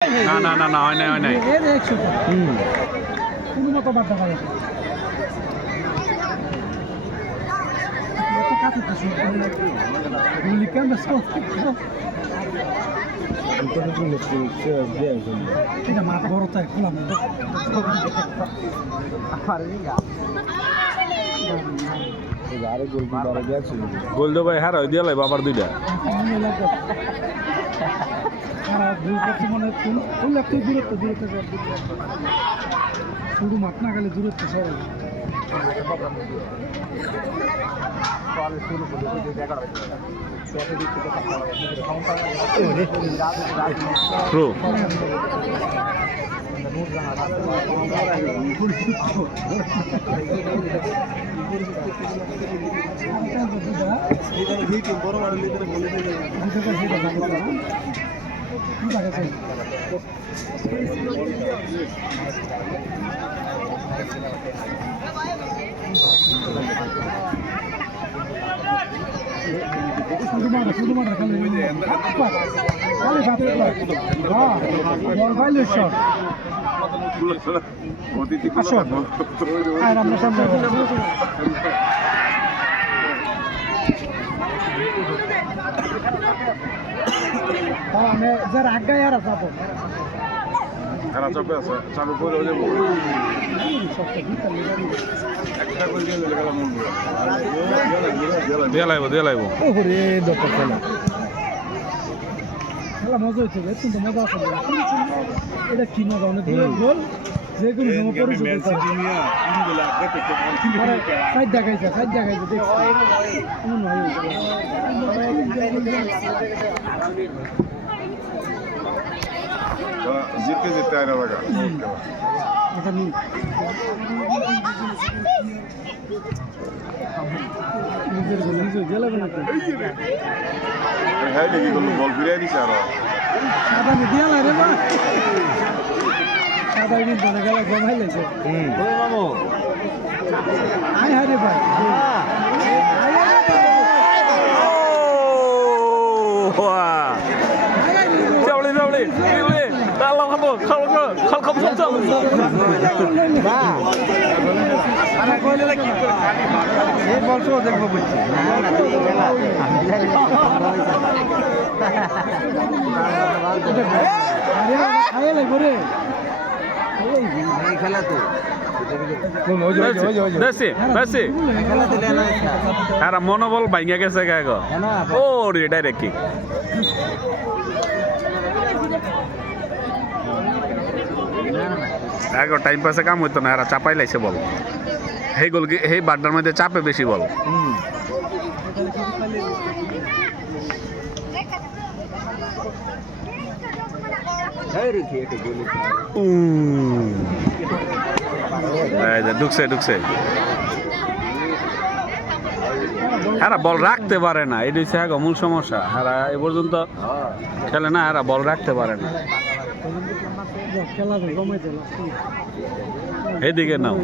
না না না না হয় নাই হয় নাই কোনো মতো বাদ দেখা যাবে মাথা বড় তাই খোলাম গোল দো ভাই হারা দিয়ে লাই বাবার দুইটা শুধু মাঠ না গেলে দূরত্ব সবাই ট্রু শুধু মাঠে খালি বল পাইলে শট আমরা সামনে যারা আগায় আর আছে খেলা চপে আছে চালু করে যাবো দিয়ে লাইব ওরে দরকার খেলা মজা হচ্ছে কিন্তু মজা আছে এটা কি মজা অনেক গোল যেগুলো সাইড দেখাইছে দেখছি জিততে জিততে আয়না লাগা নিজের গোল নিজে গেলে না হ্যাঁ দেখি বল ফিরিয়ে দিছে আর সাদা দিয়া না রে মা সাদা কিন্তু না গেল জমাই লেছে মামু আয় হারে ভাই দেখবো বলছি খেলা তো মনোবল ভাঙে গেছে ও রে ডাইরেক্ট কি টাইম পাসে কাম হইতো না এরা চাপাই লাইছে বল সেই গোল সেই বাড্ডার মধ্যে চাপে বেশি বল ঢুকছে হ্যাঁ বল রাখতে পারে না এটা হচ্ছে মূল সমস্যা হ্যাঁ এ পর্যন্ত খেলে না হ্যাঁ বল রাখতে পারে না এদিকে নাও